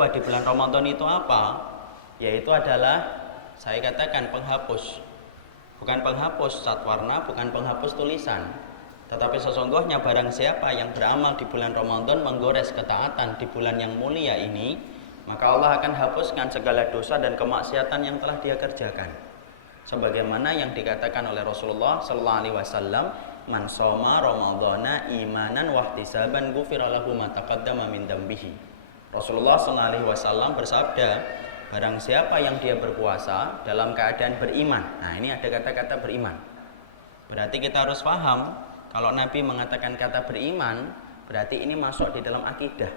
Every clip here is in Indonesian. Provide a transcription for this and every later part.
kedua di bulan Ramadan itu apa? Yaitu adalah saya katakan penghapus. Bukan penghapus cat warna, bukan penghapus tulisan. Tetapi sesungguhnya barang siapa yang beramal di bulan Ramadan menggores ketaatan di bulan yang mulia ini, maka Allah akan hapuskan segala dosa dan kemaksiatan yang telah dia kerjakan. Sebagaimana yang dikatakan oleh Rasulullah sallallahu alaihi wasallam, man shoma ramadhana imanan wa ihtisaban ghufira lahu ma taqaddama min dambihi. Rasulullah sallallahu alaihi wasallam bersabda, barang siapa yang dia berpuasa dalam keadaan beriman. Nah, ini ada kata-kata beriman. Berarti kita harus paham, kalau Nabi mengatakan kata beriman, berarti ini masuk di dalam akidah.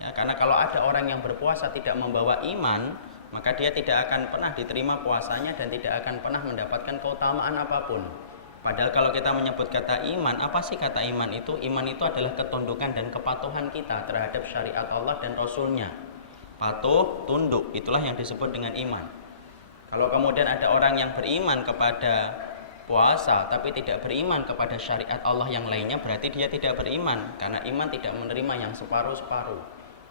Ya, karena kalau ada orang yang berpuasa tidak membawa iman, maka dia tidak akan pernah diterima puasanya dan tidak akan pernah mendapatkan keutamaan apapun. Padahal kalau kita menyebut kata iman, apa sih kata iman itu? Iman itu adalah ketundukan dan kepatuhan kita terhadap syariat Allah dan Rasulnya. Patuh, tunduk, itulah yang disebut dengan iman. Kalau kemudian ada orang yang beriman kepada puasa tapi tidak beriman kepada syariat Allah yang lainnya, berarti dia tidak beriman, karena iman tidak menerima yang separuh-separuh.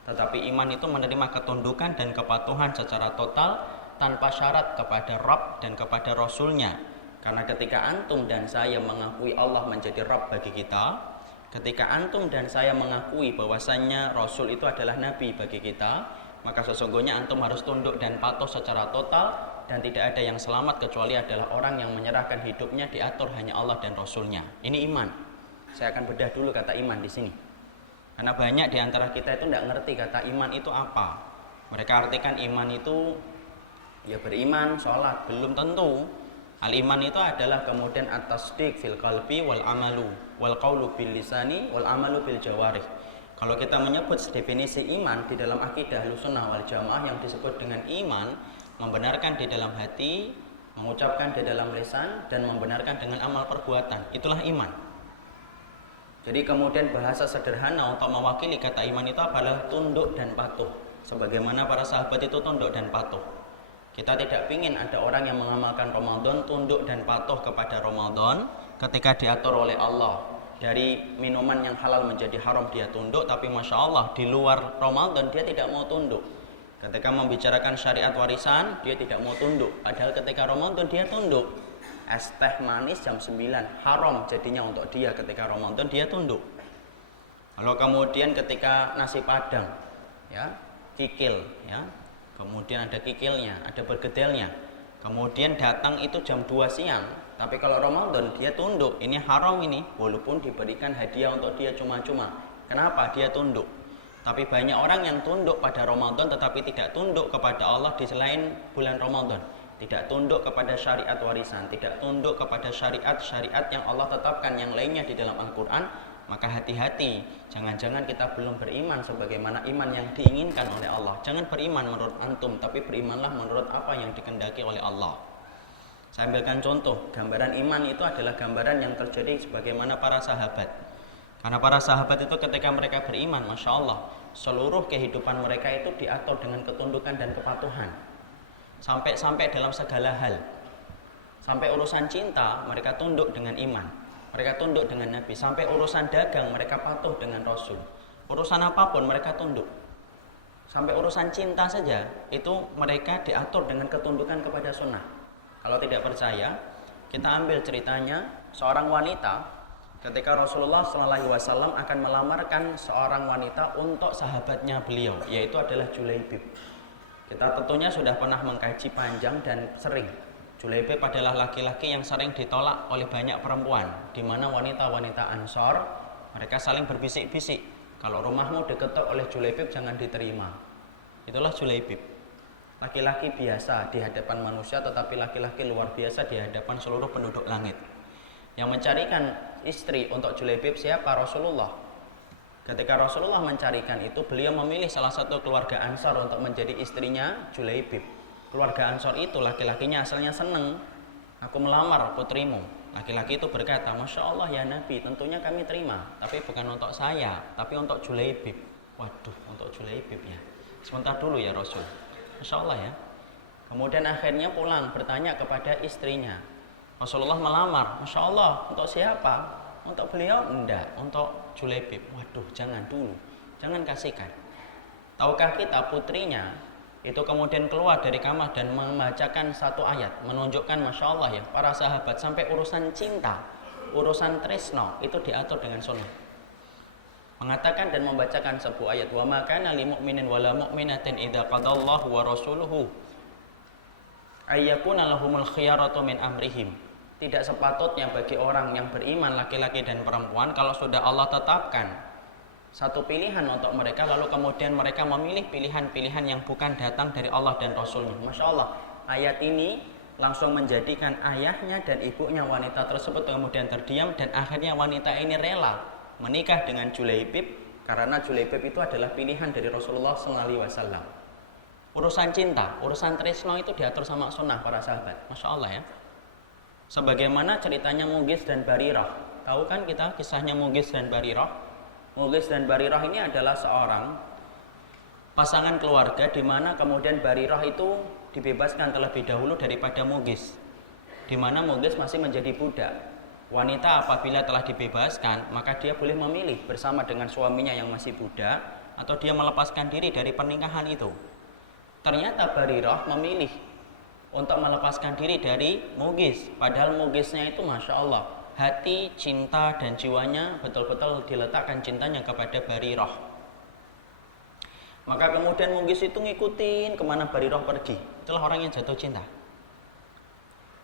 Tetapi iman itu menerima ketundukan dan kepatuhan secara total tanpa syarat kepada Rabb dan kepada Rasulnya. Karena ketika antum dan saya mengakui Allah menjadi Rabb bagi kita, ketika antum dan saya mengakui bahwasannya Rasul itu adalah Nabi bagi kita, maka sesungguhnya antum harus tunduk dan patuh secara total, dan tidak ada yang selamat kecuali adalah orang yang menyerahkan hidupnya diatur hanya Allah dan Rasulnya. Ini iman. Saya akan bedah dulu kata iman di sini. Karena banyak di antara kita itu tidak ngerti kata iman itu apa. Mereka artikan iman itu ya beriman, sholat, belum tentu. Al-iman itu adalah kemudian at-tasdiq fil qalbi wal amalu wal qaulu bil lisani wal amalu bil jawarih. Kalau kita menyebut definisi iman di dalam akidah Ahlussunnah wal Jamaah yang disebut dengan iman, membenarkan di dalam hati, mengucapkan di dalam lisan, dan membenarkan dengan amal perbuatan. Itulah iman. Jadi kemudian bahasa sederhana untuk mewakili kata iman itu adalah tunduk dan patuh. Sebagaimana para sahabat itu tunduk dan patuh. Kita tidak ingin ada orang yang mengamalkan Ramadan tunduk dan patuh kepada Ramadan ketika diatur oleh Allah. Dari minuman yang halal menjadi haram dia tunduk, tapi Masya Allah di luar Ramadan dia tidak mau tunduk. Ketika membicarakan syariat warisan dia tidak mau tunduk, padahal ketika Ramadan dia tunduk. Es teh manis jam 9 haram jadinya untuk dia ketika Ramadan dia tunduk. Kalau kemudian ketika nasi padang ya, kikil ya, kemudian ada kikilnya, ada bergedelnya, kemudian datang itu jam 2 siang, tapi kalau Ramadan dia tunduk, ini haram ini, walaupun diberikan hadiah untuk dia cuma-cuma. Kenapa dia tunduk? Tapi banyak orang yang tunduk pada Ramadan tetapi tidak tunduk kepada Allah di selain bulan Ramadan. Tidak tunduk kepada syariat warisan, tidak tunduk kepada syariat-syariat yang Allah tetapkan yang lainnya di dalam Al-Quran, maka hati-hati, jangan-jangan kita belum beriman sebagaimana iman yang diinginkan oleh Allah. Jangan beriman menurut antum, tapi berimanlah menurut apa yang dikehendaki oleh Allah. Saya ambilkan contoh, gambaran iman itu adalah gambaran yang terjadi sebagaimana para sahabat. Karena para sahabat itu ketika mereka beriman, Masya Allah, seluruh kehidupan mereka itu diatur dengan ketundukan dan kepatuhan. Sampai dalam segala hal. Sampai urusan cinta mereka tunduk dengan iman, mereka tunduk dengan Nabi. Sampai urusan dagang mereka patuh dengan Rasul. Urusan apapun mereka tunduk. Sampai urusan cinta saja itu mereka diatur dengan ketundukan kepada sunnah. Kalau tidak percaya, kita ambil ceritanya seorang wanita ketika Rasulullah SAW akan melamarkan seorang wanita untuk sahabatnya beliau, yaitu adalah Julaibib. Kita tentunya sudah pernah mengkaji panjang dan sering. Julaibib adalah laki-laki yang sering ditolak oleh banyak perempuan, di mana wanita-wanita Ansor mereka saling berbisik-bisik, kalau rumahmu diketok oleh Julaibib jangan diterima. Itulah Julaibib, laki-laki biasa di hadapan manusia, tetapi laki-laki luar biasa di hadapan seluruh penduduk langit. Yang mencarikan istri untuk Julaibib siapa? Rasulullah. Ketika Rasulullah mencarikan itu, beliau memilih salah satu keluarga Ansor untuk menjadi istrinya Julaibib. Keluarga Ansor itu laki-lakinya asalnya senang, aku melamar putrimu. Laki-laki itu berkata, Masya Allah ya Nabi, tentunya kami terima, tapi bukan untuk saya, tapi untuk Julaibib. Waduh, untuk Julaibib ya, sebentar dulu ya Rasul. Masya Allah ya. Kemudian akhirnya pulang bertanya kepada istrinya. Rasulullah melamar, Masya Allah, untuk siapa? Untuk beliau? Enggak, untuk Julaibib. Waduh, jangan dulu, jangan kasihkan. Tahukah kita putrinya itu kemudian keluar dari kamar dan membacakan satu ayat, menunjukkan Masya Allah ya, para sahabat sampai urusan cinta, urusan tresno itu diatur dengan sunnah. Mengatakan dan membacakan sebuah ayat, wa ma kana lil mu'minin wala mu'minatin idza qadallahu wa rasuluhu ayyakuna lahumul khiyaratu min amrihim. Tidak sepatutnya bagi orang yang beriman laki-laki dan perempuan kalau sudah Allah tetapkan satu pilihan untuk mereka lalu kemudian mereka memilih pilihan-pilihan yang bukan datang dari Allah dan Rasulnya. Masya Allah, ayat ini langsung menjadikan ayahnya dan ibunya wanita tersebut kemudian terdiam dan akhirnya wanita ini rela menikah dengan Julaibib karena Julaibib itu adalah pilihan dari Rasulullah SAW. Urusan cinta, urusan tresno itu diatur sama sunnah para sahabat. Masya Allah ya. Sebagaimana ceritanya Mughis dan Barirah. Tahu kan kita kisahnya Mughis dan Barirah? Mughis dan Barirah ini adalah seorang pasangan keluarga di mana kemudian Barirah itu dibebaskan terlebih dahulu daripada Mughis. Di mana Mughis masih menjadi budak. Wanita apabila telah dibebaskan, maka dia boleh memilih bersama dengan suaminya yang masih budak atau dia melepaskan diri dari pernikahan itu. Ternyata Barirah memilih untuk melepaskan diri dari Mughis. Padahal Mughisnya itu Masya Allah, hati, cinta, dan jiwanya betul-betul diletakkan cintanya kepada Barirah. Maka kemudian Mughis itu ngikutin kemana Barirah pergi. Itulah orang yang jatuh cinta.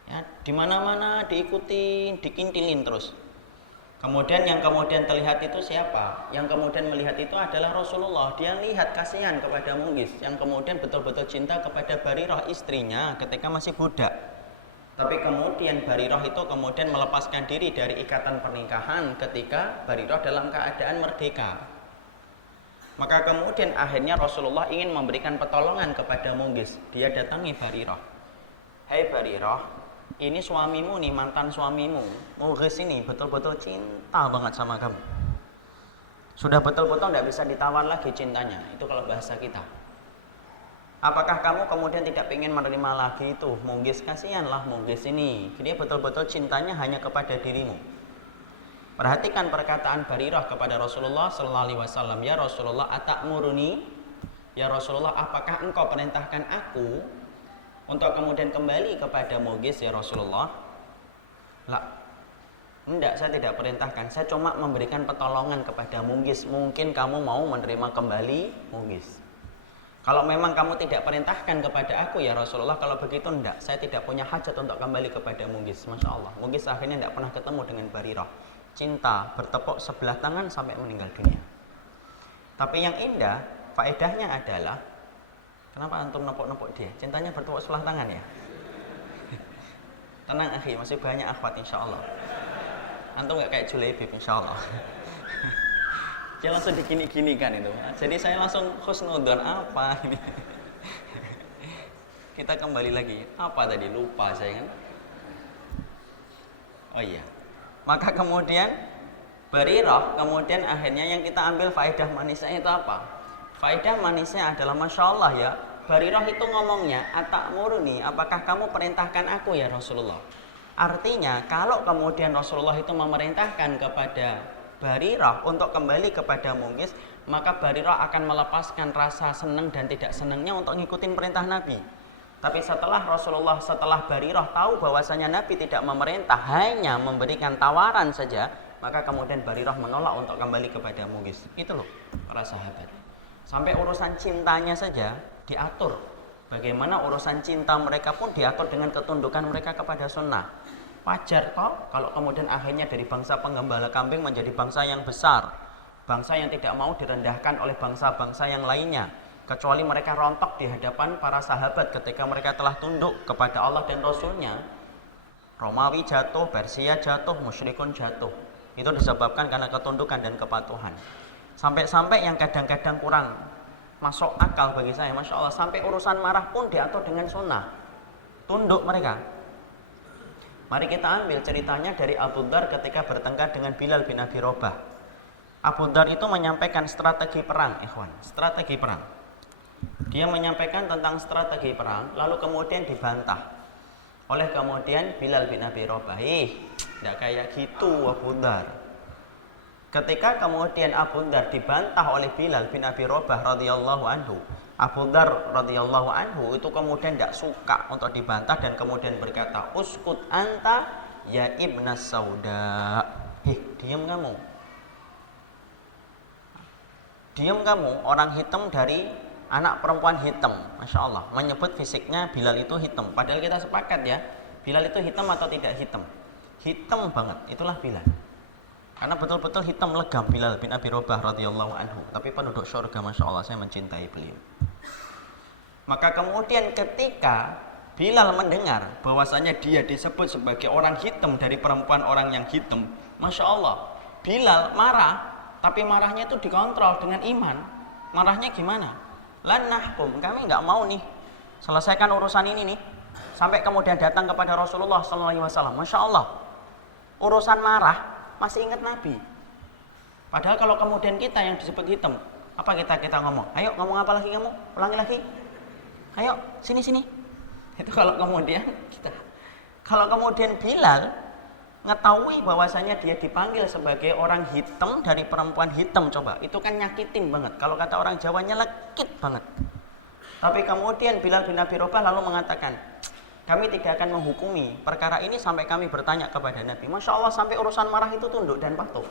Ya, di mana-mana diikutin, dikintilin terus. Kemudian yang kemudian terlihat itu siapa? Yang kemudian melihat itu adalah Rasulullah. Dia lihat kasihan kepada Mughis yang kemudian betul-betul cinta kepada Barirah istrinya ketika masih budak. Tapi kemudian Barirah itu kemudian melepaskan diri dari ikatan pernikahan ketika Barirah dalam keadaan merdeka. Maka kemudian akhirnya Rasulullah ingin memberikan pertolongan kepada Mughis. Dia datangi Barirah. Hai Barirah, ini suamimu nih, mantan suamimu Mughis ini betul-betul cinta banget sama kamu. Sudah betul-betul tidak bisa ditawar lagi cintanya. Itu kalau bahasa kita. Apakah kamu kemudian tidak ingin menerima lagi itu Mughis? Kasihanlah Mughis ini, dia betul-betul cintanya hanya kepada dirimu. Perhatikan perkataan Barirah kepada Rasulullah SAW. Ya Rasulullah, atakmuruni? Ya Rasulullah, apakah engkau perintahkan aku untuk kemudian kembali kepada Mughis ya Rasulullah? Lah, enggak, saya tidak perintahkan. Saya cuma memberikan pertolongan kepada Mughis. Mungkin kamu mau menerima kembali Mughis. Kalau memang kamu tidak perintahkan kepada aku ya Rasulullah, kalau begitu enggak, saya tidak punya hajat untuk kembali kepada Mughis. Masya Allah, Mughis akhirnya tidak pernah ketemu dengan Barirah. Cinta bertepuk sebelah tangan sampai meninggal dunia. Tapi yang indah, faedahnya adalah, kenapa antum nepuk-nepuk dia? Cintanya bertepuk sebelah tangan ya? Tenang akhi, masih banyak akhwat insya Allah. Antum gak kayak Julaibib insya Allah. Dia langsung digini-gini kan itu. Jadi saya langsung khusnudon apa ini. Kita kembali lagi. Apa tadi? Lupa saya kan. Oh iya. Maka kemudian Barirah, kemudian akhirnya yang kita ambil faedah manisnya itu apa? Faedah manisnya adalah Masya Allah ya. Barirah itu ngomongnya, atakmuruni, apakah kamu perintahkan aku ya Rasulullah? Artinya kalau kemudian Rasulullah itu memerintahkan kepada Barirah untuk kembali kepada Mughis, maka Barirah akan melepaskan rasa senang dan tidak senangnya untuk ngikutin perintah Nabi. Tapi setelah Barirah tahu bahwasanya Nabi tidak memerintah, hanya memberikan tawaran saja, maka kemudian Barirah menolak untuk kembali kepada Mughis. Itu loh para sahabat. Sampai urusan cintanya saja diatur. Bagaimana urusan cinta mereka pun diatur dengan ketundukan mereka kepada sunnah. Wajar toh kalau kemudian akhirnya dari bangsa penggembala kambing menjadi bangsa yang besar, bangsa yang tidak mau direndahkan oleh bangsa-bangsa yang lainnya, kecuali mereka rontok di hadapan para sahabat ketika mereka telah tunduk kepada Allah dan Rasulnya. Romawi jatuh, Persia jatuh, musyrikun jatuh. Itu disebabkan karena ketundukan dan kepatuhan. Sampai-sampai yang kadang-kadang kurang masuk akal bagi saya, Masya Allah, sampai urusan marah pun diatur dengan sunnah. Tunduk mereka. Mari kita ambil ceritanya dari Abu Dzar ketika bertengkar dengan Bilal bin Abi Rabah. Abu Dzar itu menyampaikan strategi perang, ikhwan, strategi perang. Dia menyampaikan tentang strategi perang, lalu kemudian dibantah oleh kemudian Bilal bin Abi Rabah. Tidak kayak gitu Abu Dzar. Ketika kemudian Abu Dzar dibantah oleh Bilal bin Abi Rabah radhiyallahu anhu, Abu Dzar radhiyallahu anhu itu kemudian tidak suka untuk dibantah dan kemudian berkata, "Uskut anta ya ibnas sauda." Diam kamu. Diam kamu, orang hitam dari anak perempuan hitam. Masya Allah, menyebut fisiknya Bilal itu hitam. Padahal kita sepakat ya, Bilal itu hitam atau tidak hitam? Hitam banget, itulah Bilal. Karena betul-betul hitam legam Bilal bin Abi Rabah radhiyallahu anhu. Tapi penduduk surga, Masya Allah, saya mencintai beliau. Maka kemudian ketika Bilal mendengar bahwasanya dia disebut sebagai orang hitam dari perempuan orang yang hitam, Masya Allah, Bilal marah. Tapi marahnya itu dikontrol dengan iman. Marahnya gimana? Lan nahkum, kami nggak mau nih selesaikan urusan ini nih. Sampai kemudian datang kepada Rasulullah SAW. Masya Allah, urusan marah masih ingat Nabi. Padahal kalau kemudian kita yang disebut hitam, apa kita ngomong? Ayo ngomong apa lagi kamu? Ulangi lagi. Ayo sini. Itu kalau kemudian kita. Kalau kemudian Bilal ngetahui bahwasanya dia dipanggil sebagai orang hitam dari perempuan hitam, coba itu kan nyakitin banget. Kalau kata orang Jawa nyelekit banget. Tapi kemudian Bilal bin Abi Rabah lalu mengatakan, kami tidak akan menghukumi perkara ini sampai kami bertanya kepada Nabi. Masya Allah, sampai urusan marah itu tunduk dan patuh.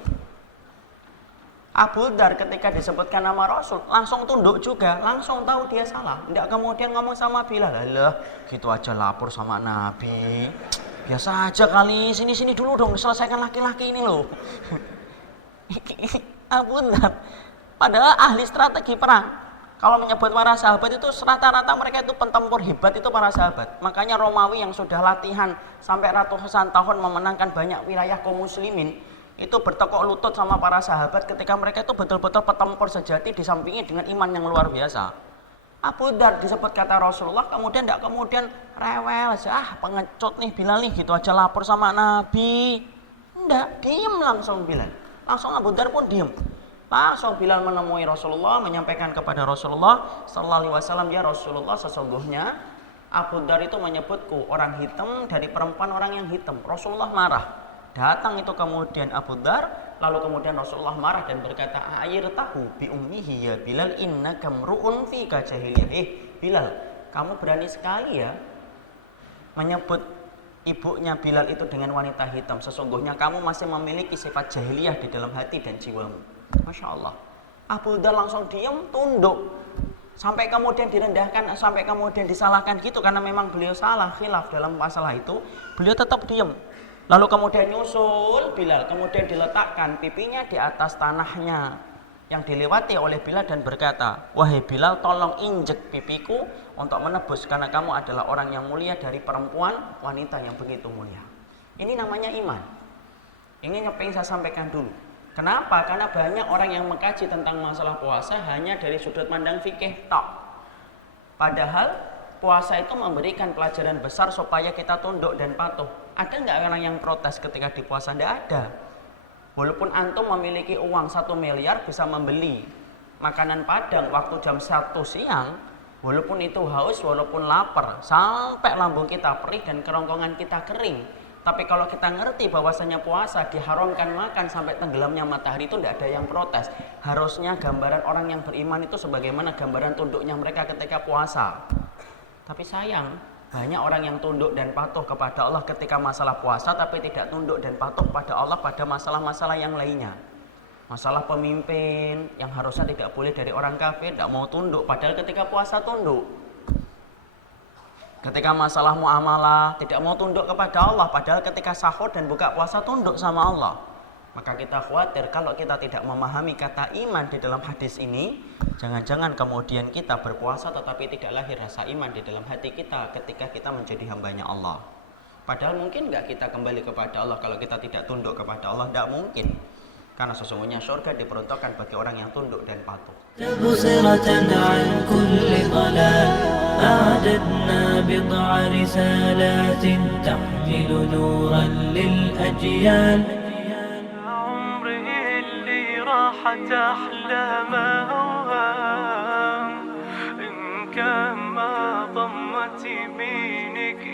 Abu Dzar ketika disebutkan nama Rasul langsung tunduk juga, langsung tahu dia salah. Tidak kemudian ngomong sama Bilal, alah gitu aja lapor sama Nabi. Biasa aja kali, sini dulu dong, selesaikan laki-laki ini loh. Abu Dzar padahal ahli strategi perang. Kalau menyebut para sahabat itu rata-rata mereka itu pentempur hebat, itu para sahabat. Makanya Romawi yang sudah latihan sampai ratusan tahun memenangkan banyak wilayah kaum muslimin, itu bertekuk lutut sama para sahabat ketika mereka itu betul-betul petempur sejati disampingi dengan iman yang luar biasa. Abu Dzar disebut kata Rasulullah, kemudian tidak kemudian rewel aja, pengecut nih Bilal nih, gitu aja lapor sama Nabi. Enggak, diem langsung Bilal. Langsung Abu Dzar pun diem. Langsung Bilal menemui Rasulullah, menyampaikan kepada Rasulullah sallallahu alaihi wasallam, ya Rasulullah, sesungguhnya Abu Dzar itu menyebutku orang hitam dari perempuan orang yang hitam. Rasulullah marah. Datang itu kemudian Abu Dzar, lalu kemudian Rasulullah marah dan berkata, "Air tahu bi ummihi ya Bilal, innaka mru'un fika jahiliyah." Bilal, kamu berani sekali ya menyebut ibunya Bilal itu dengan wanita hitam. Sesungguhnya kamu masih memiliki sifat jahiliyah di dalam hati dan jiwamu. Masya Allah, Abu Dzar langsung diam, tunduk. Sampai kemudian direndahkan, sampai kemudian disalahkan gitu, karena memang beliau salah, khilaf dalam masalah itu, beliau tetap diam. Lalu kemudian nyusul Bilal, kemudian diletakkan pipinya di atas tanahnya yang dilewati oleh Bilal dan berkata, "Wahai Bilal, tolong injek pipiku untuk menebus, karena kamu adalah orang yang mulia dari perempuan wanita yang begitu mulia." Ini namanya iman. Ini yang pengen saya sampaikan dulu. Kenapa? Karena banyak orang yang mengkaji tentang masalah puasa hanya dari sudut pandang fikih tok. Padahal puasa itu memberikan pelajaran besar supaya kita tunduk dan patuh. Ada nggak orang yang protes ketika di puasa? Nggak ada. Walaupun antum memiliki uang 1 miliar bisa membeli makanan Padang waktu jam 1 siang, walaupun itu haus, walaupun lapar, sampai lambung kita perih dan kerongkongan kita kering. Tapi kalau kita ngerti bahwasanya puasa diharamkan makan sampai tenggelamnya matahari, itu tidak ada yang protes. Harusnya gambaran orang yang beriman itu sebagaimana gambaran tunduknya mereka ketika puasa. Tapi sayang, banyak orang yang tunduk dan patuh kepada Allah ketika masalah puasa, tapi tidak tunduk dan patuh pada Allah pada masalah-masalah yang lainnya. Masalah pemimpin yang harusnya tidak boleh dari orang kafir, tidak mau tunduk, padahal ketika puasa tunduk. Ketika masalah muamalah tidak mau tunduk kepada Allah, padahal ketika sahur dan buka puasa tunduk sama Allah. Maka kita khawatir kalau kita tidak memahami kata iman di dalam hadis ini, jangan-jangan kemudian kita berpuasa tetapi tidak lahir rasa iman di dalam hati kita ketika kita menjadi hambanya Allah. Padahal mungkin nggak kita kembali kepada Allah kalau kita tidak tunduk kepada Allah? Tidak mungkin. Karena sesungguhnya surga diperuntukkan bagi orang yang tunduk dan patuh. أعددنا بضع رسالات تحمل نورا للأجيال عمره اللي راحت أحلامه أوهام إن كان ما ضمت يمينك